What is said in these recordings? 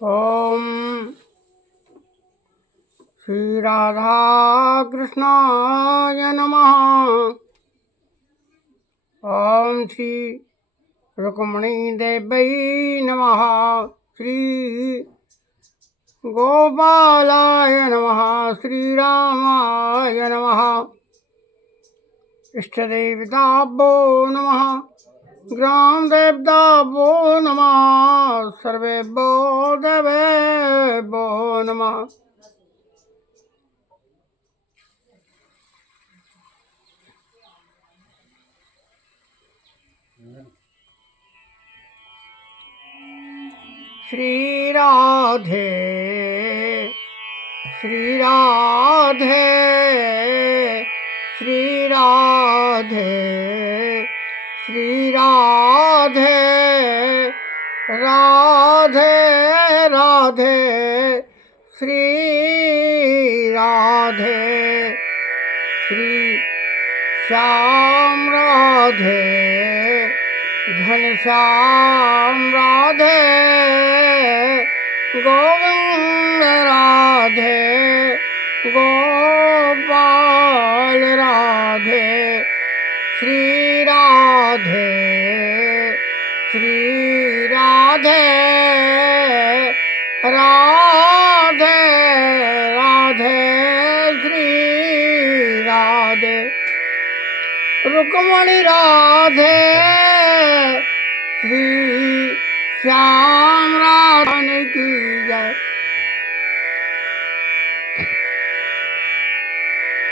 ओम श्री राधा कृष्णाय नमः। ओम श्री रुक्मणी देवी नमः। श्री गोपालाय नमः। श्री रामाय नमः। इष्टदेवताभ्यो नमः। ग्राम देवताभ्यो नमः। सर्वेभ्यो देवेभ्यो नमः। श्री राधे श्री राधे श्री राधे श्री राधे राधे राधे श्री राधे श्री श्याम राधे घनश्याम राधे गोविंद राधे गोपाल राधे श्री राधे श्री राधे राधे राधे श्री राधे रुक्मणी राधे श्री श्याम राधे की जय।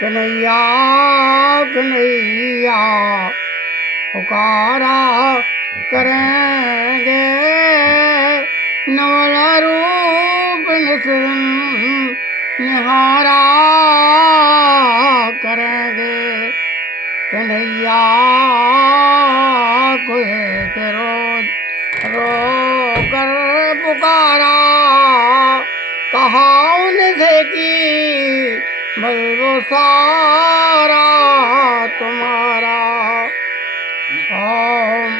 कन्हैया कन्हैया पुकारा करेंगे नवल रूप निहारा करेंगे। कन्हैया को एक रोज रो कर पुकारा कहा उनसे कि बल सारा तुम्हारा। ओम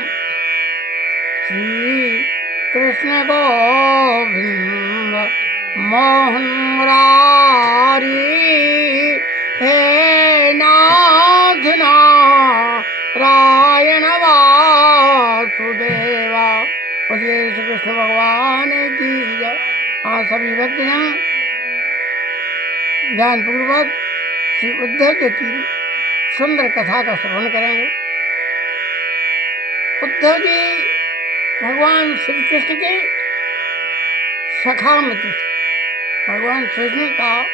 श्री कृष्ण गोविंद मोहन मुरारी हे नाथ नारायण वासुदेवा। बोलिए श्री कृष्ण भगवान की जय। हाँ, सभी भक्तजन ध्यान पूर्वक श्री उद्धव जी की सुंदर कथा का श्रवण करेंगे। उद्धव जी भगवान श्री कृष्ण के सखा मित्र थे। भगवान श्री कृष्ण का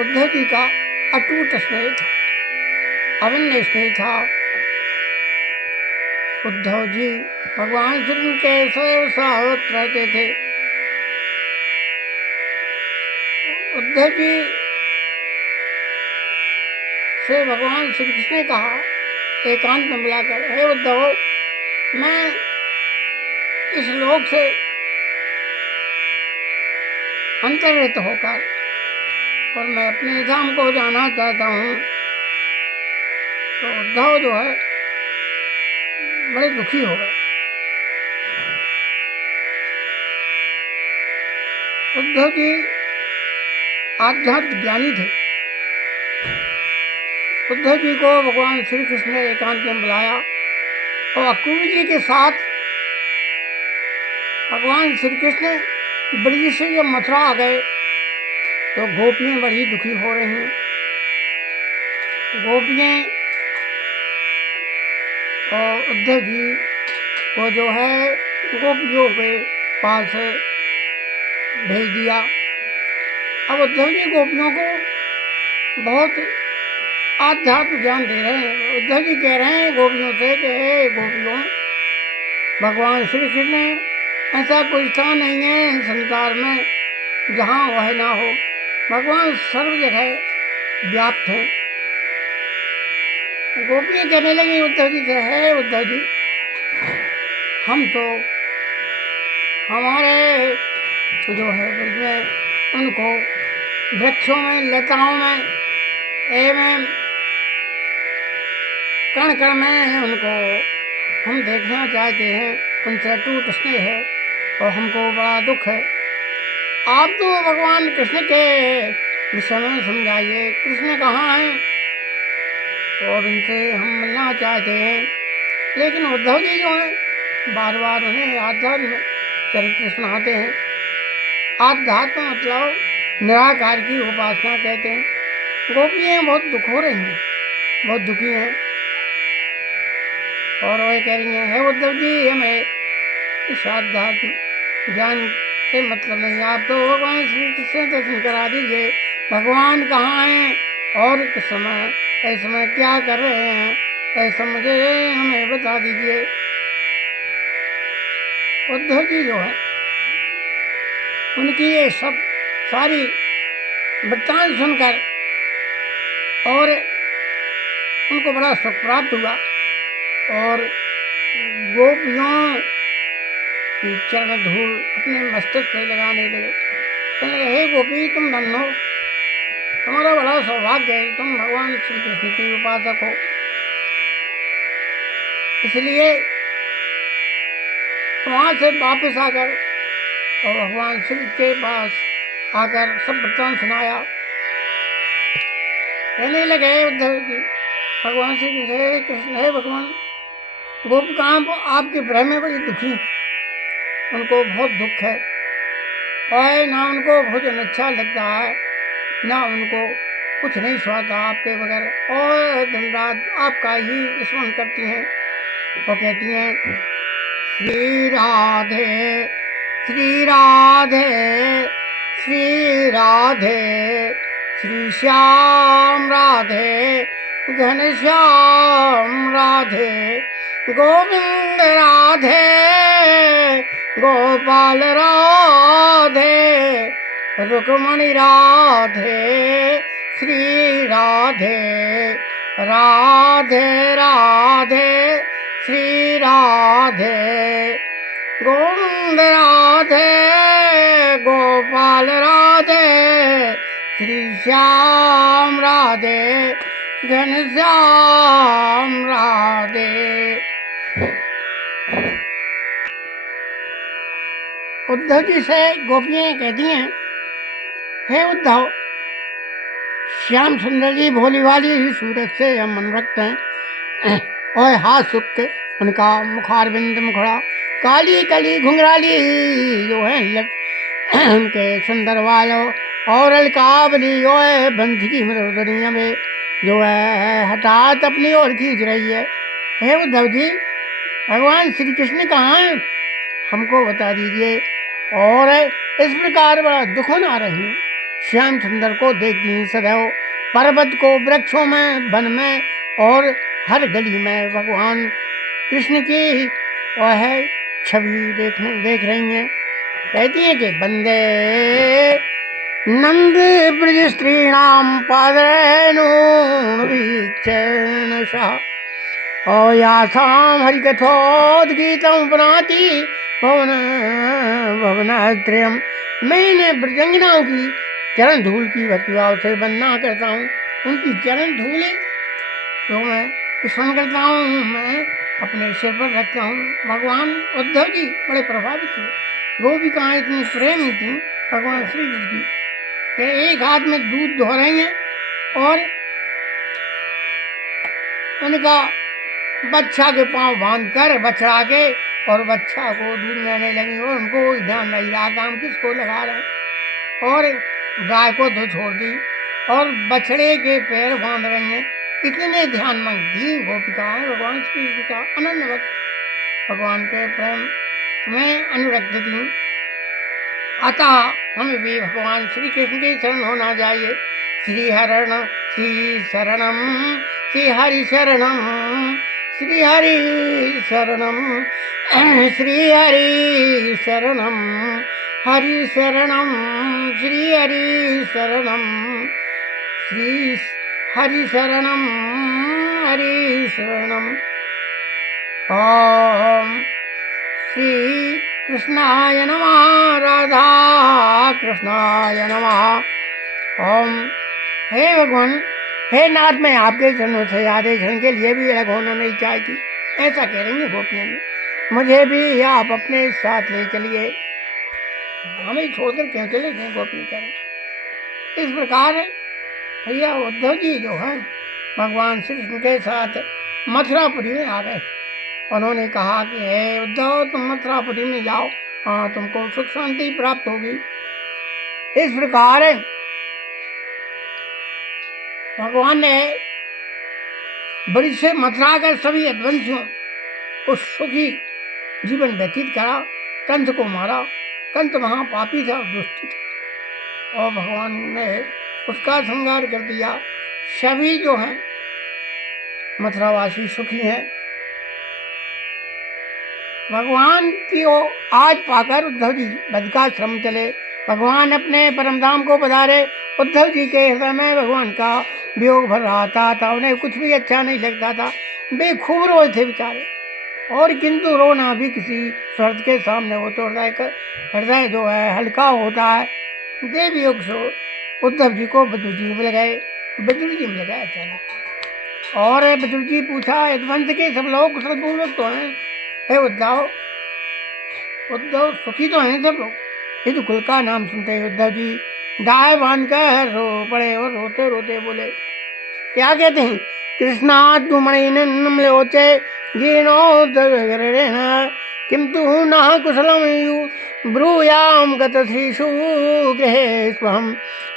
उद्धव जी का अटूट स्नेह था, अभिन्न स्नेह था। उद्धव जी भगवान श्री कृष्ण के सदैव साथ रहते थे। उद्धव जी से भगवान श्री कृष्ण ने कहा एकांत में बुलाकर, हे उद्धव, मैं इस लोक से अंतर्हित होकर और मैं अपने धाम को जाना चाहता हूँ। तो उद्धव जो है बड़े दुखी हो गए। उद्धव जी आध्यात्मिक ज्ञानी थे। उद्धव जी को भगवान श्री कृष्ण ने एकांत में बुलाया और अक्रूर जी के साथ भगवान श्री कृष्ण ब्रज से जब मथुरा आ गए तो गोपियाँ बड़ी दुखी हो रही हैं। गोपियाँ और उद्धव जी को जो है गोपियों के पास भेज दिया। अब उद्धव जी गोपियों को बहुत आध्यात्म ज्ञान दे रहे हैं। उद्धव जी कह रहे हैं गोपियों से कि हे गोपियों, भगवान श्री कृष्ण ने ऐसा कोई स्थान नहीं है संसार में जहाँ वह ना हो। भगवान सर्व जगह व्याप्त हैं। गोपियाँ कहने लगी उद्धव जी से, है उद्धव जी, हम तो हमारे जो है उसमें उनको वृक्षों में, लताओं में एवं कण कण में उनको हम देखना चाहते हैं। उनसे अटूट स्नेह है और हमको बड़ा दुख है आप तो भगवान कृष्ण के विषय में समझाइए, कृष्ण कहाँ हैं और उनसे हम मिलना चाहते हैं। लेकिन उद्धव जी जो हैं बार बार उन्हें आध्यात्म चरित्र सुनाते हैं। आध्यात्म मतलब निराकार की उपासना कहते हैं। गोपियाँ बहुत दुख हो रही हैं, बहुत दुखी हैं और वह कह रही हैं, हे उद्धव जी हमें इस आध्यात्म ज्ञान से मतलब नहीं, आप तो भगवान श्री कृष्ण दर्शन करा दीजिए। भगवान कहाँ हैं और किस समय इस समय क्या कर रहे हैं, ऐसा मुझे हमें बता दीजिए। उद्धव जी जो है उनकी ये सब सारी वृत्तांत सुनकर और उनको बड़ा सुख प्राप्त हुआ और गोपियों की चरण धूल अपने मस्तक पे लगाने लगे। कहने लगे, हे गोपी तुम धन्य हो, तुम्हारा बड़ा सौभाग्य है, तुम भगवान श्री कृष्ण की उपासक हो। इसलिए वहाँ से वापस आकर और भगवान श्री के पास आकर सब वृत्तांत सुनाया। कहने लगे उद्धव जी, भगवान श्री कृष्ण, हे कृष्ण, हे भगवान, गोपिकाएं आपके प्रेम में बड़ी दुखी, उनको बहुत दुख है और ना उनको भोजन अच्छा लगता है, ना उनको कुछ नहीं सुहाता आपके बगैर, और दिन रात आपका ही स्मरण करती हैं। वो कहती हैं, श्री राधे श्री राधे श्री राधे श्री श्याम राधे घनश्याम राधे गोविंद राधे गोपाल राधे रुक्मणी राधे श्री राधे राधे राधे श्री राधे गोविंद राधे गोपाल राधे श्री श्याम राधे घनश्याम राधे। उद्धव जी से गोपियाँ कहती हैं, हे उद्धव, श्याम सुंदर जी भोली वाली सूरत से हम मन रखते हैं और हाथ सुख के उनका मुखारबिंद मुखड़ा काली कली घुंघराली जो है उनके सुंदर वालों और अलकावली ओए बंधी की मधुर में जो है हठात अपनी ओर खींच रही है। हे उद्धव जी, भगवान श्री कृष्ण कहाँ हैं, हमको बता दीजिए। और इस प्रकार बड़ा दुख होना रही है। श्याम सुंदर को देखती सदैव पर्वत को, वृक्षों में, वन में और हर गली में भगवान कृष्ण की वह छवि देख रही हैं। कहती हैं कि बंदे नंद ब्रज स्त्रीणाम पादरेणून वीक्षण शाह और यासाम हरिकथोद्गीतम बनाती भवन भवनत्रयम्। मैं इन ब्रजंगनाओं की चरण धूल की भक्तिभाव से वंदना करता हूँ। उनकी चरण धूल तो मैं स्मरण करता हूँ, मैं अपने सिर पर रखता हूँ। भगवान उद्धव जी बड़े प्रभावित हुए। गोपिकाएं इतनी प्रेमी थी भगवान श्री कृष्ण की कि एक हाथ में दूध धो रही हैं और उनका बच्चा के पांव बांध कर बछड़ा के और बच्चा को दूध लेने लगी और उनको ध्यान नहीं रहा काम किसको लगा रहे हैं। और गाय को तो छोड़ दी और बछड़े के पैर बांध रही हैं। इतने ध्यान मंगी गोपिकाएं भगवान श्री कृष्ण का अनन्य भक्त भगवान के प्रेम में अनुरक्त थी। अतः हमें भी भगवान श्री कृष्ण के शरण होना चाहिए। श्री हरण श्री शरणम श्री हरि शरणम श्री हरि शरणम श्री हरि शरणम हरि शरणम श्री हरि शरणम श्री हरि शरणम हरि शरणम। ओम श्री कृष्णाय नमः राधा कृष्णाय नमः। ओम। हे भगवान, हे नाथ, मैं आपके चरणों से आधे क्षण के लिए भी अलग होना नहीं चाहती, ऐसा कह रही हैं गोपियाँ। मुझे भी आप अपने साथ ले चलिए। हमें छोड़कर क्यों चले गए गोपी करें। इस प्रकार भैया उद्धव जी जो है भगवान श्री कृष्ण के साथ मथुरापुरी में आ गए। उन्होंने कहा कि हे उद्धव तुम मथुरापुरी में जाओ, हाँ तुमको सुख शांति प्राप्त होगी। इस प्रकार भगवान ने बड़ी से मथुरा के सभी यदुवंशियों को सुखी जीवन व्यतीत करा। कंस को मारा। कंस महापापी था, दुष्ट था, और भगवान ने उसका संहार कर दिया। सभी जो हैं मथुरावासी सुखी हैं। भगवान की वो आज पाकर उद्धव जी बद्रिकाश्रम चले। भगवान अपने परमधाम को पधारे। उद्धव जी के हृदय में भगवान का वियोग भर रहा था। उन्हें कुछ भी अच्छा नहीं लगता था। वे खूब रोए थे बेचारे, और किंतु रोना भी किसी शर्त के सामने हो तो हृदय जो है हल्का होता है। देव योग से उद्धव जी को विदुर जी मिल गए। विदुर जी मिल गए अचानक, और विदुर जी पूछा यदुवंश के सब लोग कुशल पूर्वक तो हैं? हे उद्धव सुखी तो हैं सब लोग। यदु कुल का नाम सुनते ही उद्धव जी दाए बांध कर रो पड़े और रोते रोते बोले, क्या कहते हैं? कृष्णात् तुमणिनोचे गिरणोदरेण किंतु न कुशलम ब्रूयाम गतश्रीषु गृहे स्वहं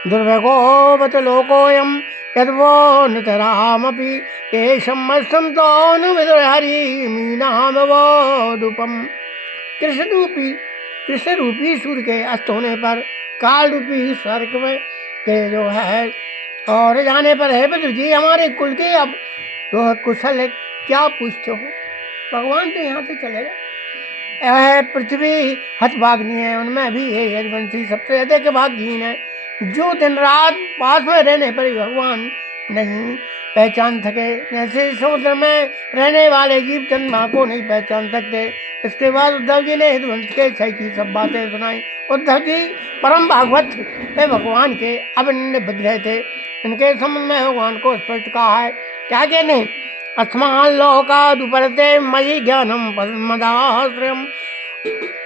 दुर्भगोवत लोकोयम यद्वो नृतरामपि येषं मत्संतो न विदुर्हरि मीनामवोदुपम। कृष्ण रूपी सूर्य के अस्त होने पर काल रूपी स्वर्ग में के जो है और जाने पर है विदुर जी हमारे कुल के अब जो कुशल है क्या पूछते हो? भगवान तो यहाँ से चले गए। पृथ्वी हतभाग्नि है, उनमें भी ये यदुवंशी सबसे अधिक भाग्यहीन है, जो दिन रात पास में रहने पर भी भगवान नहीं पहचान सके। जैसे समुद्र में रहने वाले जीव चंद्रमा को नहीं पहचान सकते। इसके बाद उद्धव जी ने यदुवंश के क्षय की सब बातें सुनाई। उद्धव जी परम भागवत वे भगवान के अभिन्न विग्रह थे। इनके संबंध में भगवान को स्पष्ट कहा है। क्या कहते हैं? अस्मान लोकादुपरते मयि ज्ञानम पद्मदाश्रयम्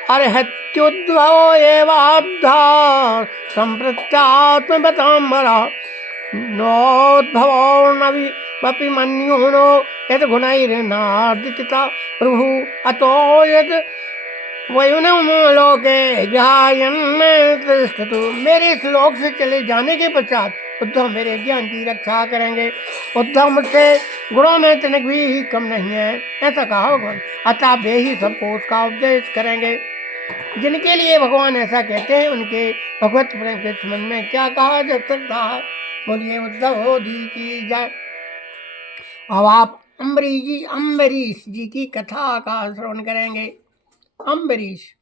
अर्हत्युद्भवो एवाब्धा संप्रत्यात्मबताम्बरा नोद्भवो नवि मन्युनो यद गुणैर्नार्दिता प्रभु अतो यद वयुनम लोके गायन तिष्ठतु। मेरे इस लोक से चले जाने के पश्चात उद्धव मेरे ज्ञान की रक्षा करेंगे। उद्धव मुझसे गुणों में तनिक भी कम नहीं है, ऐसा कहा भगवान। अतः वे ही सबको उसका उपदेश करेंगे। जिनके लिए भगवान ऐसा कहते हैं उनके भगवत प्रेम के संबंध में क्या कहा जा सकता है? बोलिए उद्धव जी की जय। अब आप अम्बरीश जी की कथा का श्रवण करेंगे। अम्बरीश